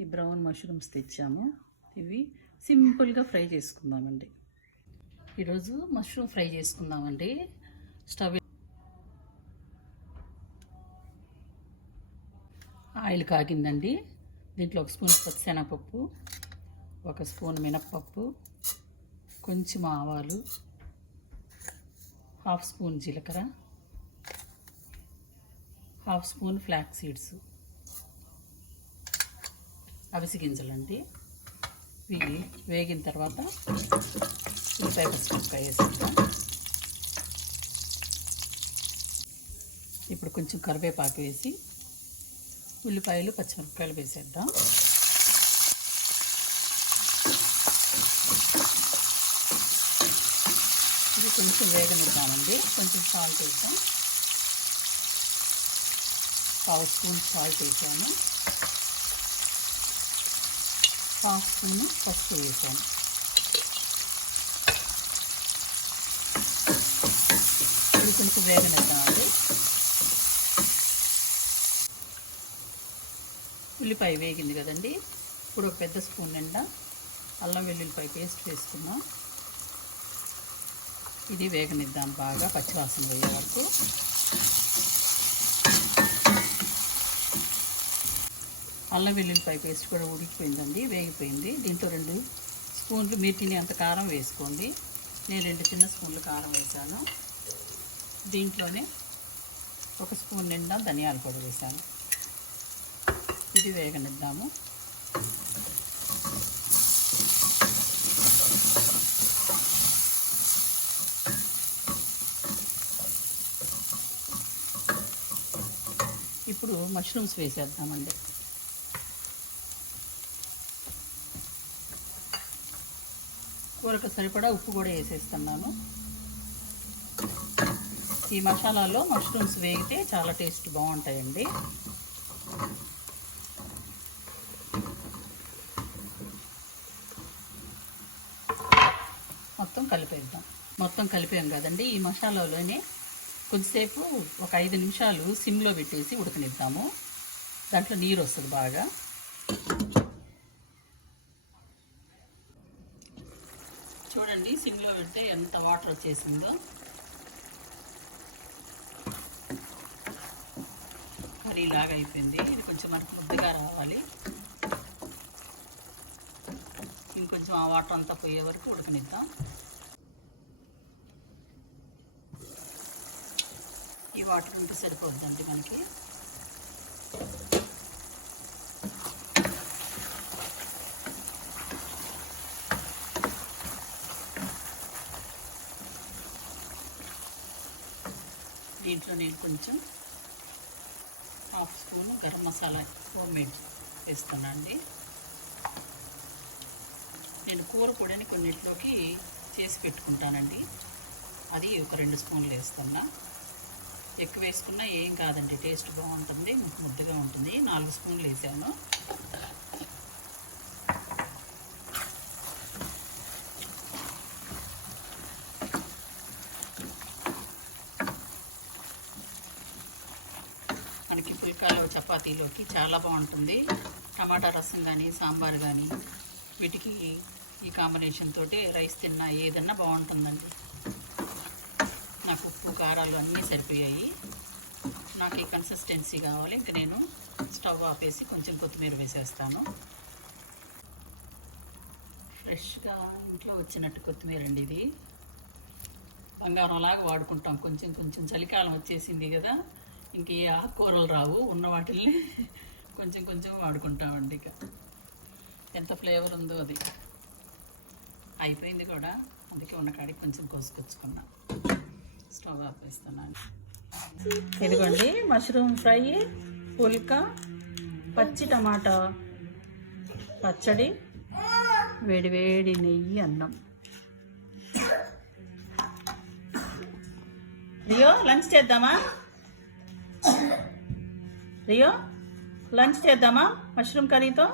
ఈ brown mushrooms తెచ్చాము. ఇవి సింపుల్గా ఫ్రై చేసుకుందామండి. ఈరోజు మష్రూమ్ ఫ్రై చేసుకుందామండి. స్టవ్ ఆయిల్ కాగిందండి. దీంట్లో 1 స్పూన్ పచ్చిశనగపప్పు, 1 స్పూన్ మినప్పప్పు, కొంచెం ఆవాలు, 1/2 స్పూన్ జీలకర్ర, 1/2 స్పూన్ ఫ్లాక్స్ సీడ్స్, అవిసె గింజలండి. ఇవి వేగిన తర్వాత ఉల్లిపాయ పచ్చిమిరపకాయ వేసేద్దాం. ఇప్పుడు కొంచెం కరివేపాకు వేసి ఉల్లిపాయలు పచ్చిమిరపకాయలు వేసేద్దాం. ఇది కొంచెం వేగనిద్దామండి. కొంచెం సాల్ట్ వేద్దాం. 1/2 స్పూన్ సాల్ట్ వేసాను, 1/2 స్పూన్ పసుపు వేసాను. ఇది కొంచెం వేగనిద్దామండి. ఉల్లిపాయ వేగింది కదండి. ఇప్పుడు 1 పెద్ద స్పూన్ నిండా అల్లం వెల్లుల్లిపాయ పేస్ట్ వేసుకున్నాం. ఇది వేగనిద్దాం బాగా, పచ్చివాసన పోయే వరకు. అల్లం వెల్లుల్లిపాయ పేస్ట్ కూడా ఉడికిపోయిందండి, వేగిపోయింది. దీంట్లో 2 స్పూన్లు మీరు తినేంత కారం వేసుకోండి. నేను 2 చిన్న స్పూన్లు కారం వేసాను. దీంట్లోనే 1 స్పూన్ నిండా ధనియాల పొడి వేసాను. ఇది వేగనిద్దాము. ఇప్పుడు మష్రూమ్స్ వేసేద్దామండి. కూరకు సరిపడా ఉప్పు కూడా వేసేస్తున్నాను. ఈ మసాలాలో మష్రూమ్స్ వేగితే చాలా టేస్ట్ బాగుంటాయండి. మొత్తం కలిపాం కదండి. ఈ మసాలాలోనే కొద్దిసేపు 1 5 నిమిషాలు సిమ్లో పెట్టేసి ఉడకనిద్దాము. దాంట్లో నీరు వస్తుంది బాగా. చూడండి, సిమ్లో పెడితే ఎంత వాటర్ వచ్చేసిందో. మరి ఇలాగ అయిపోయింది. ఇది కొంచెం మనకు ముద్దగా రావాలి. ఇంకొంచెం ఆ వాటర్ అంతా పోయే వరకు ఉడకనిద్దాం. ఈ వాటర్ ఉంటే సరిపోద్దండి మనకి. దీంట్లో నేను కొంచెం 1/2 స్పూన్ గరం మసాలా హోమ్మేడ్ వేస్తున్నానండి. నేను కూర పొడిని కొన్నిట్లోకి చేసి పెట్టుకుంటానండి. అది 2 స్పూన్లు వేస్తున్నా. ఎక్కువ వేసుకున్నా ఏం కాదండి, టేస్ట్ బాగుంటుంది, ముద్దగా ఉంటుంది. 4 స్పూన్లు వేసాను. మనకి పుల్కాలో చపాతీలోకి చాలా బాగుంటుంది. టమాటా రసం కానీ సాంబార్ కానీ వీటికి ఈ కాంబినేషన్ తోటి రైస్ తిన్నా ఏదన్నా బాగుంటుందండి. నాకు ఉప్పు కారాలు అన్నీ సరిపోయాయి. నాకు ఈ కన్సిస్టెన్సీ కావాలి. ఇంక నేను స్టవ్ ఆపేసి కొంచెం కొత్తిమీర వేసేస్తాను. ఫ్రెష్గా ఇంట్లో వచ్చినట్టు కొత్తిమీర అండి ఇది. బంగారంలాగా వాడుకుంటాం. కొంచెం చలికాలం వచ్చేసింది కదా, ఇంక ఏ ఆకుకూరలు రావు. ఉన్న వాటిల్ని కొంచెం వాడుకుంటామండి. ఇక ఎంత ఫ్లేవర్ ఉందో అది. అయిపోయింది కూడా, అందుకే ఉన్న కాడికి కొంచెం కోసుకొచ్చుకున్నా. స్టవ్ ఆపేస్తున్నాను. ఇదిగోండి మష్రూమ్ ఫ్రై, పుల్కా, పచ్చి టమాటా పచ్చడి, వేడి నెయ్యి, అన్నం. రియో లంచ్ చేద్దామా? రియో లంచ్ చేద్దామా మష్రూమ్ కర్రీతో?